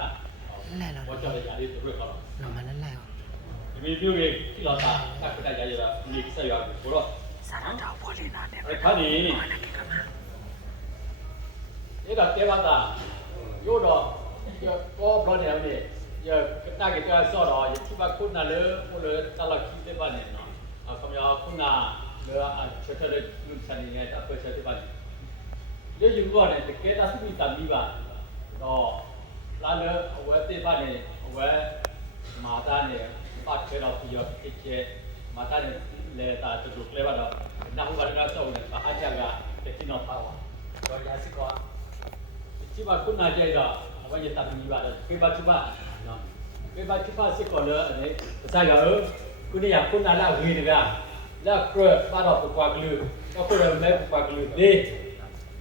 လားဘာကြောင့်လဲညာလေးတို့ခေါ်တော့ မနက်လိုက် ဒီမျိုးလေးဒီတော့တာကပ်ကြရရတာဒီဆက်ရကိုတော့ စားတော့ပေါ်လင်းလာတယ် ခါနေအဲ့ဒါတဲပါတာရို့တော့ပေါ်ဘလော့နေရတာကဆော့တော့ယတိဘခုနလေဟိုလေတလခိတဲ့ပါနေနော်အခမရခုနလေချက်ချက်လူစနေနေတာပတ်ချက်တဲ့ပါလေယူတော့တယ်တကယ်တာစုပြီးတမ်းပြီးပါတော့လာလေအဝဲတဲ့ပါနေအဝဲမာတာနေပတ်ခဲတော့ပြီးတော့တစ်ချက်မာတာနေလေတာတူကလေးပါတော့နောက်ကတော့ဆော့နေတာအားချကတတိနော်ပါတော့ရစီကွာဒီမှာခုနကြိုက်တော့အဝဲရတမ်းပြီးပါတော့ခေပါချပါနော်ခေပါချပါစစ်ကောလေအဲ့ဒါကြောင့်ခုနေရခုနလာဝေးတကလက်ကျပါတော့ပွားကလူတော့ကိုရမဲပွားကလူဒီ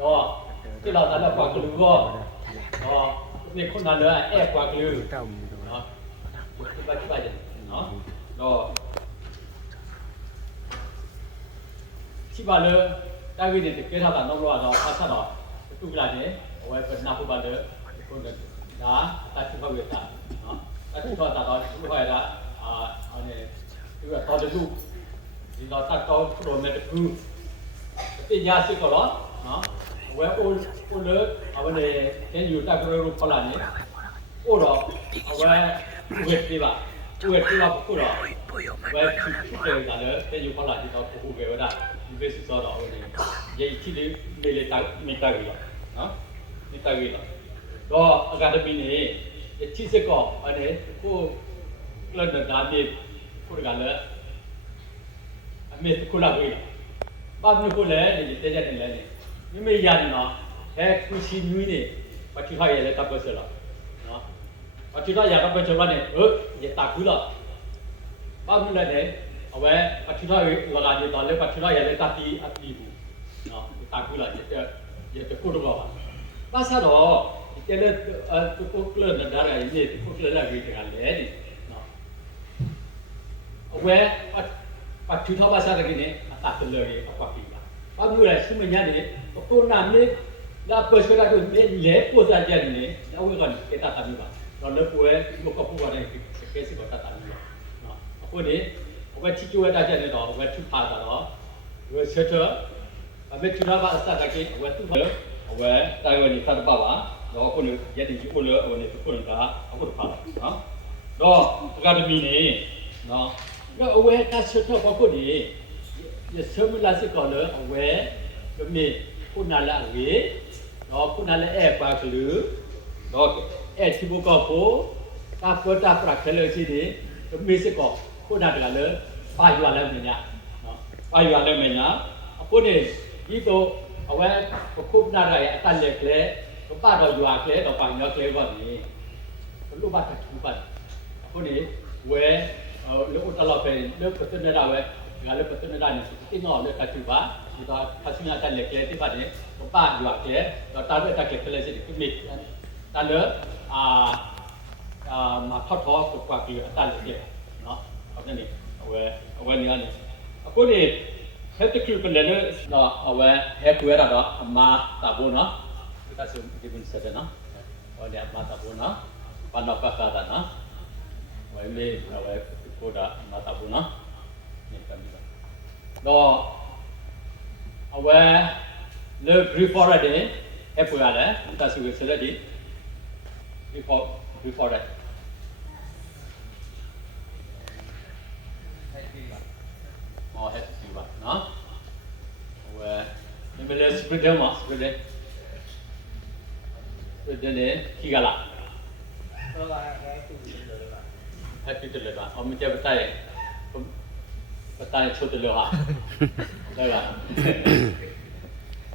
တော့ဒီလောက်တာပွားကလူတော့ဒီခုနလာအဲ့ပွားကလူနော်ခေပါချပါကြနော်တော့ချိပါလေတာဝိတဲ့ကေထားတာတော့တော့ဖတ်တော့တူကလာတယ်အဝဲပနာဖို့ပါလေကိုဒါတာချိပါဝေတာနော်တာချိပါတာတော့ဒီဟဲ့တာအဲ့ဒီတော့တူဒီတော့တာတော့ပရိုမက်တူတင်ရစစ်ကောနော်ဝဲအိုလေအဝနေကျင်းယူတာကရိုဖလာနေအိုတော့အဝဲဝက်ပြပါဝက်ပြပါပုတော့ဝဲဖြစ်တယ်ကလည်းကျင်းယူဖလာဒီတော့ပုကေဝဒါဒီဘက်ဆိုတော့ဟိုနေရိတ်ချီလေးလေတိုက်မိတိုက်ပြီနော်မိတိုက်ပြီတော့အကာဒမီနေချီစစ်ကောအဲ့ဒီကိုကလပ်ဒါဒီကိုကလည်းအမေကိုလာဝေးဘာမျိုးကိုလဲဒီတဲတဲ့နေလဲမိမိရတယ်နော်အဲခုရှိနွေးနေပတိခါရလဲတပ်ပစလားနော်ပတိခါရကပချမနေရတာကူလားဘာမျိုးလဲအဝဲပတိခါရလာကြတော့လဲပတိခါရလဲတပ်ပြီးအပြီးဘူးနော်တာကူလားရတဲ့ကိုတော့ပါစားတော့ဒီတဲတဲ့ကိုကလနဲ့ဒါရည်နေကိုကလလာပြီးတကလည်းနော်အဝဲปัจจุบันภาษาตะกี้เนี่ยตัดเลยเอาปากปีละปะမျိုးလဲစုမညာနေကိုနာမေလာပစကတာကိုလေပိုစားကြတယ်နေအဝေကနေကတာတာပြီးပါတော့လေပွဲမကပူပါတယ်ကဲစီကတာတာပြီးပါနော်အခုနေဘဝချီကျိုးတာကြတယ်တော့ဘဝထူပါတာတော့ဝယ်ဆက်တော့အမေချူနာပါအစတာကြီးဝယ်သူ့ဝယ်တိုင်ဝယ်နေဖတ်ပါပါတော့ခုနေရက်ဒီကိုလေဟိုနေခုနေတာအခုပါနော်တော့အကာဒမီနေနော်ก็เอาไว้การสุดท้ายพอคนนี้จะสมุลาสิก่อนเลยเอาไว้ก็มีคุณนั่นละเวเนาะคุณนั่นละแอบปากหรือเนาะแอบที่บุกก็โผตาเปิดตาปรักเคเลยทีนี้ก็มีสิก่อนคุณนั่นละเลยป้าอยู่อะไรแบบนี้เนาะป้าอยู่อะไรแบบนี้เอาคนนี้ยี่โตเอาไว้ก็คุบนั่นอะไรตันเล็กเลยก็ป้าเราอยู่อะไรเราปังเนาะเลยแบบนี้ก็ลูกบ้านถัดทุบบ้านคนนี้เว้ลูกตลอดไปเลือกปัจจุบันได้เว้ยงานเลือกปัจจุบันได้เนี่ยที่งอเลือกปัจจุบันที่ตอนพัฒนาการเล็กๆที่บ้านนี้ก็ป้าอยู่อะไรเราตาด้วยตาเก็บเลยสิที่มีตาเลือกมาทอดทอดกว่ากี่ตาเล็กๆเนาะเอาเนี่ยนี่เอาไว้เนี่ยนี่အခုနေဟက်တကူကလည်းတော့အဝဲဟက်ကွဲတာတော့အမတာဘူးနော်ဒါဆိုဒီဘင်းစတဲ့နော်ဟောဒီအမတာဘူးနော်ဘာနောက်ကတာနော်ဝဲမေးဝဲကိုဒါမတာဘူးနော်နေကမ်းတော့အဝဲလေ before day ဟပ်ပေါ်ရတယ်ဒါဆိုစလက်ဒီ before that ဟောဟပ်စီပါနော်ဝဲဒီမလဲ split တယ်မှာ split တယ်ဒီခိကလာတော့လည်းတူတယ်Happy to live. Om je betai छोटे लो ha. Lega.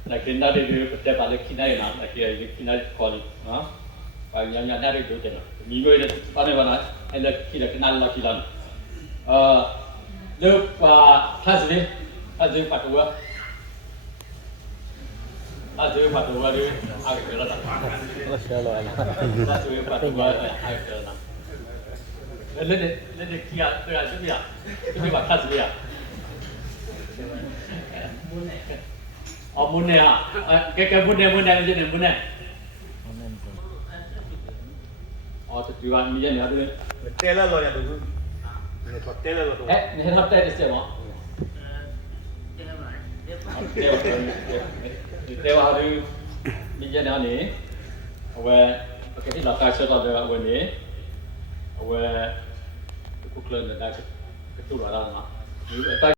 Like dinner de betai bale kina na, like kina call it, ha. Pa nya na de do de na. Mi ngoi de pa ne ba na, ai la kina kina la kila. Lo pa thas de pa to wa. Thas de pa to wa de ai ke la. Lo sha lo ai. Thas de pa to wa ai ke la.လက်ခီရတွေ့ရရှိပြဒီမှာခတ်စီရမွန်းနေဟာကဲမွန်းနေမွန်းနေမွန်းနေ哦，这对吧？你也聊这个，带了老家都是，那套带了老多。哎，你还带这些吗？这个嘛，这不对吧？对，你也聊你，我给你老大说到这个问题，我不可能的，但是，这做不到嘛，你